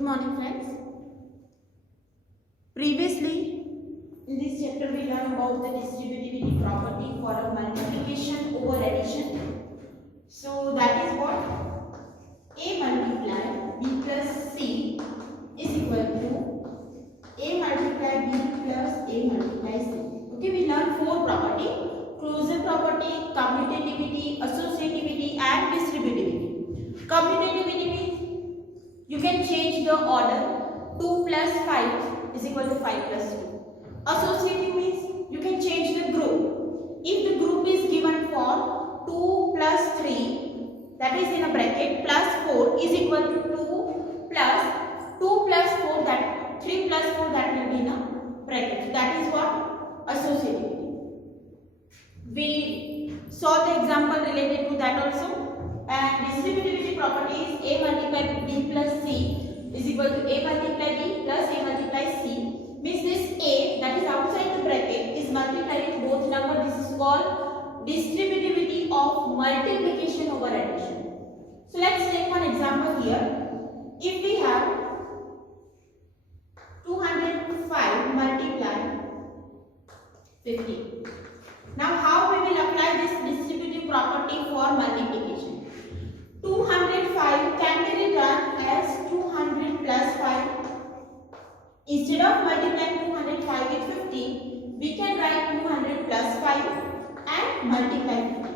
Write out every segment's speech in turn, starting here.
Good morning, friends. Previously, in this chapter, we learned about the distributivity property for a multiplication over addition. So that is what A multiply B plus C is equal to A multiply B plus A multiply C. Okay, we learned four property: closure property, commutativity, associativity, and distributivity. Commutativity means you can change the order. 2 plus 5 is equal to 5 plus 2. Associative means you can change the group. If the group is given for 2 plus 3, that is in a bracket, plus 4 is equal to 2 plus 4, that 3 plus 4, that will be in a bracket. So that is what associativity. We saw the example related to that also. And distributivity property is A multiplied B plus C is equal to A multiplied B plus A multiplied C. Means this A that is outside the bracket is multiplied with both numbers. This is called distributivity of multiplication over addition. So let's take one example here. If we have 205 multiplied 50. Now how we will apply this distributive property for multiplication? 205 can be written as 200 plus 5. Instead of multiplying 205 with 50, we can write 200 plus 5 and multiply 50.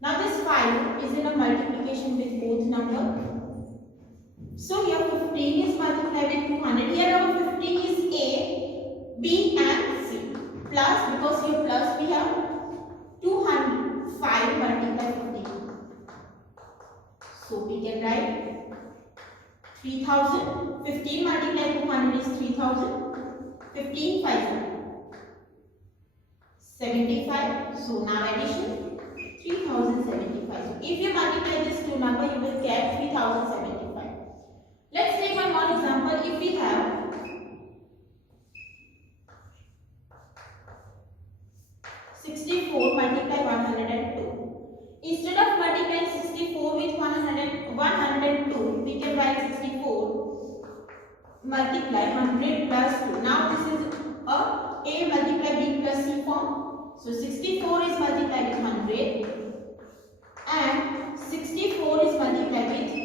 Now this 5 is in a multiplication with both numbers. So here 15 is multiplied with 200. Here our 15 is A, B and C. Plus, because here plus we have 205 multiplied 50. So we can write 3000. 15 multiplied 200 is 3000. 15 5 75. So now addition 3075. So if you multiply these two numbers, you will get 3075. Let's take one more example. If we have 64 multiply 102. Instead of multiplying 64 with 102, we can write 64 multiply 100 plus 2. Now this is A multiply B plus C form. So 64 is multiplied with 100 and 64 is multiplied with 2.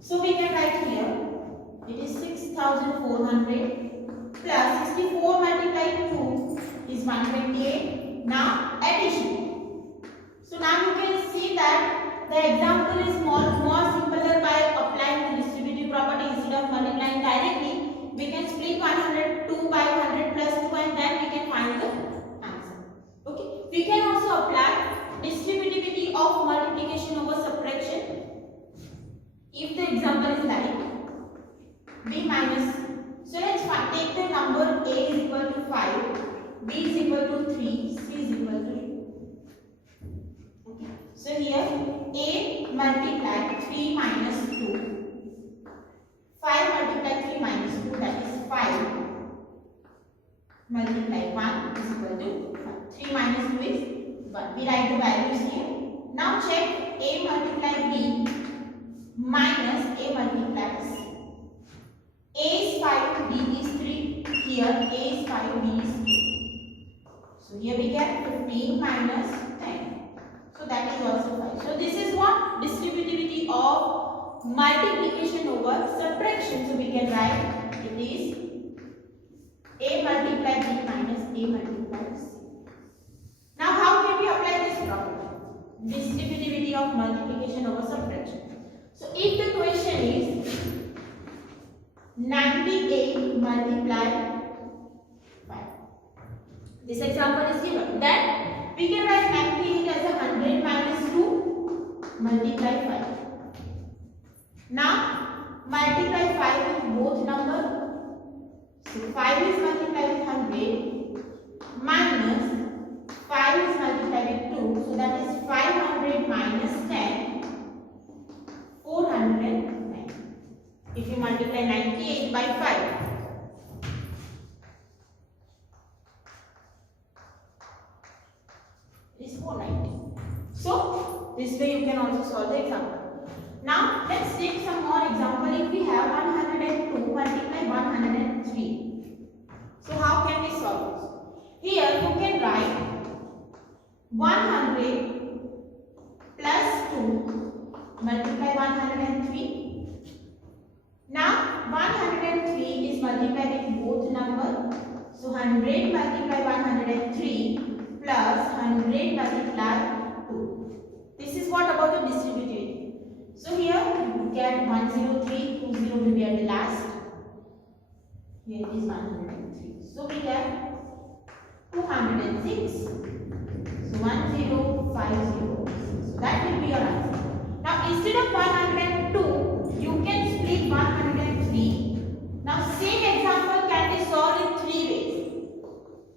So we can write here it is 6400 plus 64 multiplied 2 is 128. Now addition. So now you can see that the example is more simpler by applying the distributive property. Instead of multiplying directly, we can split 102 by 100 plus 2 and then we can find the answer. Okay. We can also apply distributivity of multiplication over subtraction. If the example is like B minus C. So let's take the number A is equal to 5, B is equal to 3, C is equal to 2. Okay. So here A multiplied 3 minus 2. 5 multiplied 3 minus 2, that is 5 multiplied 1 is equal to 5. 3 minus 2 is 1. We write the values here. Now check A multiplied B minus A multiplied C. A is 5, B is 3. Here A is 5, B is 2. So here we get 15 minus 10. So that is also 5. So this is what distributivity of multiplication over subtraction. So we can write it is A multiplied B minus A multiplied C. Now how can we apply this property? Distributivity of multiplication over subtraction. So if the question is 98 multiplied 5. This example is given. Then we can write 98 as 100 minus 2 multiply 5. Now multiply 5 with both numbers. So 5 is multiplied with 100 minus 5 is multiplied with 2. So that is 500 minus 10, 490. If you multiply 98 by 5, it is 490. So this way you can also solve the example. Now let's take some more example. If we have 102 multiply 103. So how can we solve this? Here you can write 100 plus 2 multiply 103. Now 103 is multiplied with both number. So 100 multiply 103 plus 100 multiply 2. This is what about the distributivity. So here you get 103, 20 will be at the last. Here it is 103. So we get 206. So 1050. So that will be your answer. Now instead of 102, you can split 103. Now same example can be solved in 3 ways.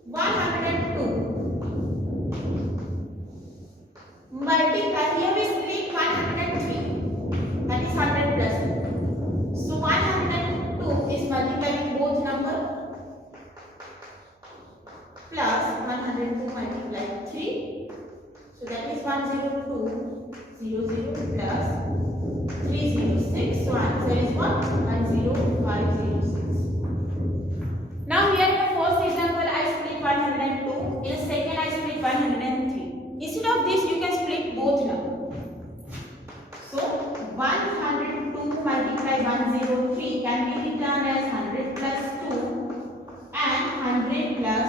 102 multiply, here we split 103, that is 100 plus 2. So 102 is multiplied with both number plus 102 multiplied 3. So that is 102 00 plus 306. So answer is what? 10506. Now here in the first example I split 102. In the second I split 103. Instead of this you can split both numbers. So 102 multiplied 103 can be written as 100 plus 2 and 100 plus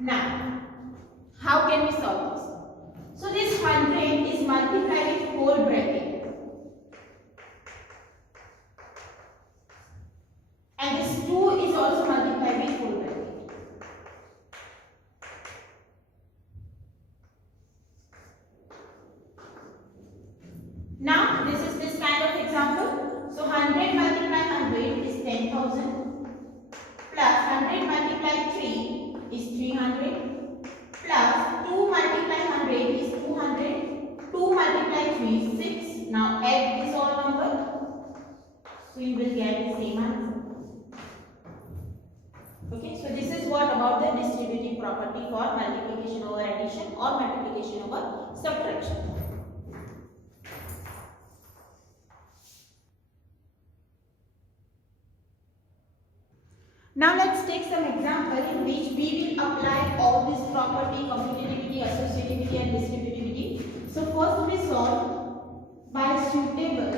9. How can we solve this? So this 100 is multiplied with whole bracket. And this 2 is also multiplied with whole bracket. Now this is this kind of example. So 100 multiplied 100 is 10,000 plus 100 multiplied 3 is 300 plus 2 multiplied 100 is 200. 2 multiplied 3 is 6. Now add this all number. So you will get the same answer. Okay, so this is what about the distributive property for multiplication over addition or multiplication over subtraction. Now let's take some example in which we will apply all this property, commutativity, associativity and distributivity. So first we solve by suitable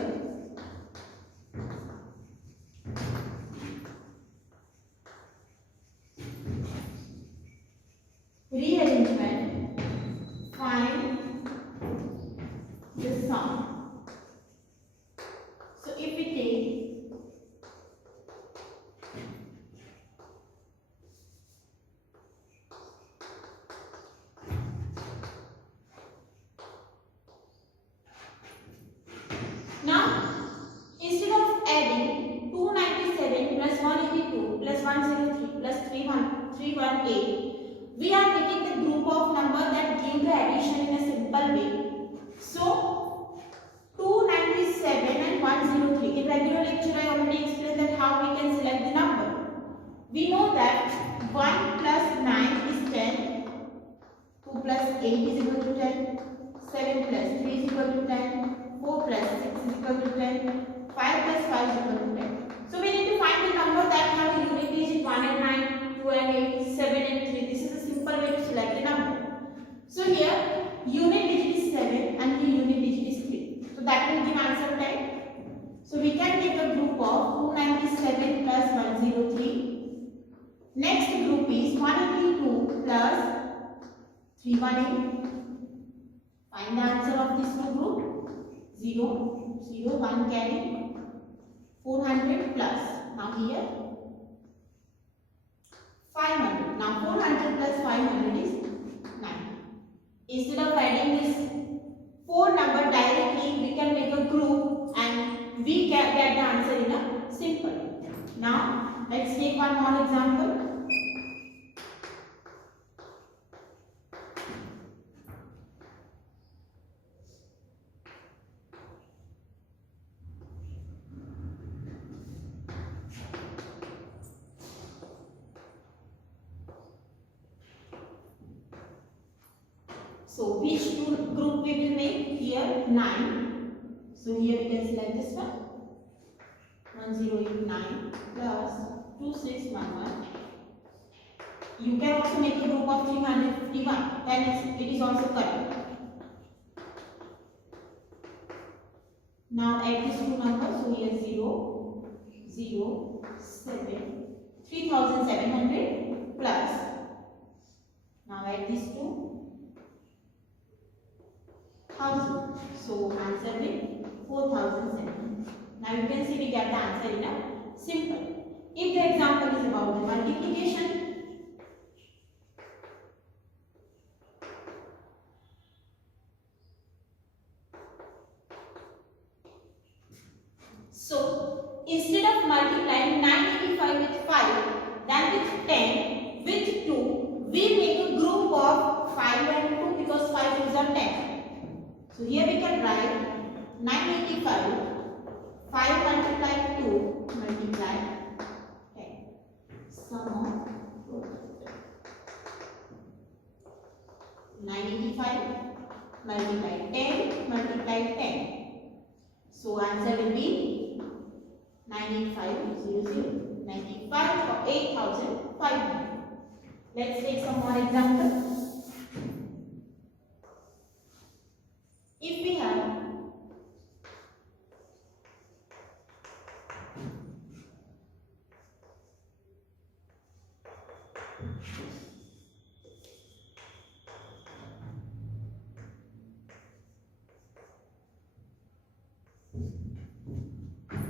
rearrangement, find the sum. So if we take now, instead of adding 297 plus 182 plus 103 plus 318, we are taking the group of number that give the addition in a simple way. So, 297 and 103. In regular lecture, I already explained that how we can select the number. We know that 1 plus 9 is 10, 2 plus 8 is equal to 10, 7 plus 3 is equal to 10. 4 plus 6 is equal to 10, 5 plus 5 is equal to 10. So we need to find the number that have a unit digit 1 and 9, 2 and 8, 7 and 3. This is a simple way to select the number. So here unit digit is 7 and the unit digit is 3. So that will give answer 10. So we can take a group of 297 plus 103. Next group is 182 plus 318. Find the answer of this group. 0, 0, 1 carry, 400 plus, now here 500, now 400 plus 500 is 9. Instead of adding this 4 number directly, we can make a group and we can get the answer in a simple. Now let's take one more example. So which group we will make? Here 9 So here we can select this one. 1089 plus 2611. You can also make a group of 351. Then it is also correct. Now add these two numbers. So here 0, 0, 7, 3700 plus. Now add these two. 1000. So answer will 4007. Now you can see we get the answer in a simple. If the example is about the multiplication, so instead of multiplying 985 with 5, then with 10, with 2, we make a group of 5 and 2 because 5 is on 10. So here we can write 985, 5 multiplied 2 multiply 10. Sum of 985 multiply 10 multiply 10. So answer will be 98500, 95 or 8500. Let's take some more examples. If we have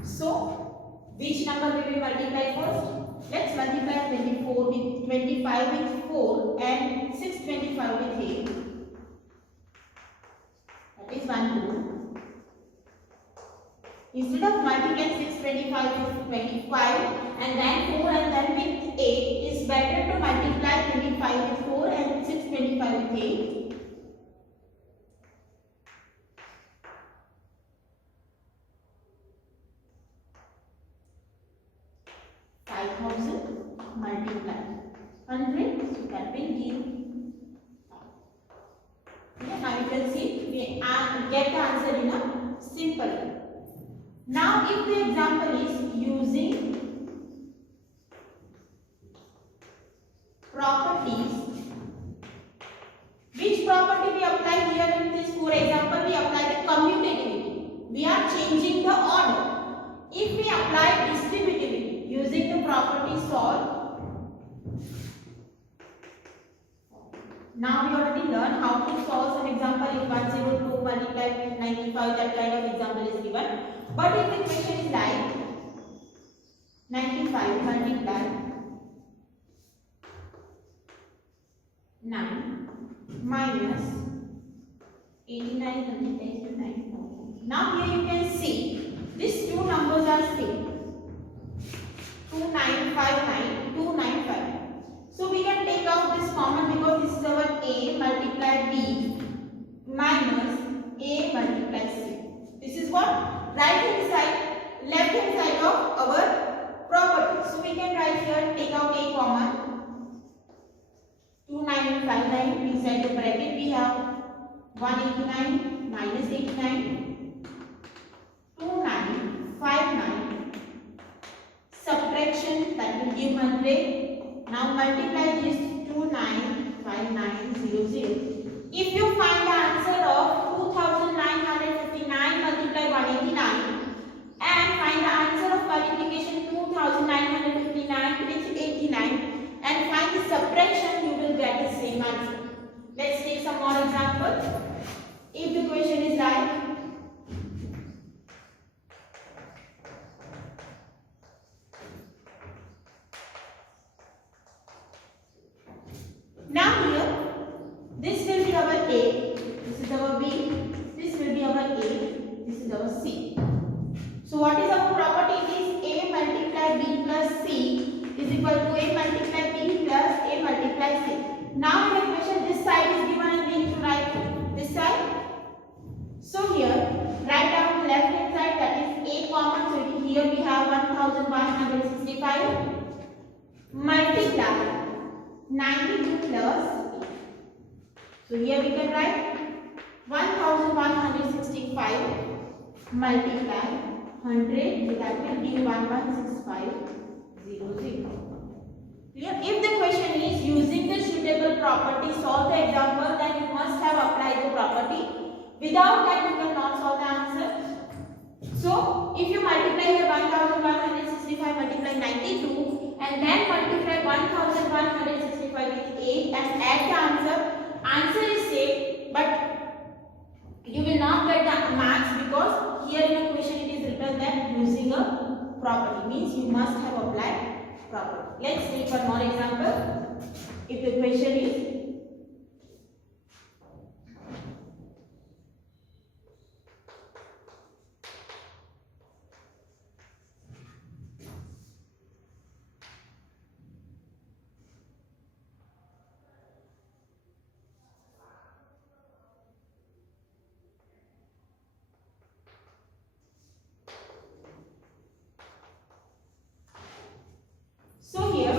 so which number will we multiply first? Let's multiply 24 with 25 with 4 and 625 with 8. That is 1 2. Instead of multiplying 625 with 25 and then 4 and then with 8, it's better to multiply 25 with 4 and 625 with 8. 5000 multiply 100, so that will give. Okay, now you can see we get the answer in a simple. Now if the example is using properties, which property we apply here in this? For example, we apply the commutativity. We are changing the order. If we apply distributivity using the property solve, now we already learned how to solve some example. If 102 multiplied with 95, that kind of example is given. But if the question is like 95 multiplied 9 minus 89 multiplied to 9. Now here you can see these two numbers are same. 2959, 295. So we can take out this common because this is our A multiplied B minus A multiplied C. This is what? Right hand side, left hand side of our property. So we can write here, take out A common. 2959, inside the bracket we have 189 minus 89. 2959. Subtraction, that will give 100. Now multiply this 295900. If you find the answer of 2959 multiply 189 and find the answer of multiplication 2959 with 89 and find the subtraction, you will get the same answer. Let's take some more examples. If the question is like now here, this will be our A, this is our B, this will be our A, this is our C. So what is our property? It is A multiplied B plus C is equal to A multiplied B plus A multiplied C. Now in the question this side is given and we need to write this side. So here, write down the left hand side, that is A common, so here we have 1165 multiply 92 plus, so here we can write 1165 multiply 100, so that will give 116500. Clear? If the question is using the suitable property solve the example, then you must have applied the property. Without that you cannot solve the answer. So if you multiply here 1165 multiply 92 and then multiply 1165 with 8 and add the answer is same, but you will not get the max because here in the question it is written that using a property, means you must have applied property. Let's take one more example. If the question is so here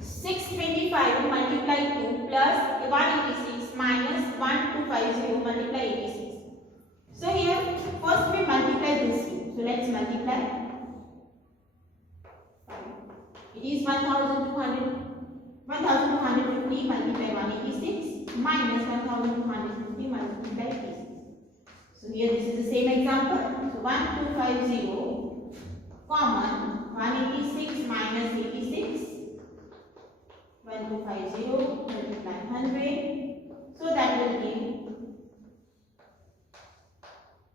625 multiply 2 plus 186 minus 1250 multiply 86. So here first we multiply this two. So let's multiply. It is 1250 multiply 186 minus 1250 multiply 86. So here this is the same example. So 1250 common 186 minus 86, 1250 multiply 100, so that will give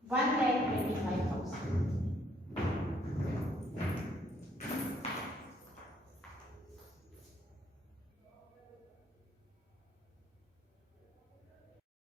1,25,000.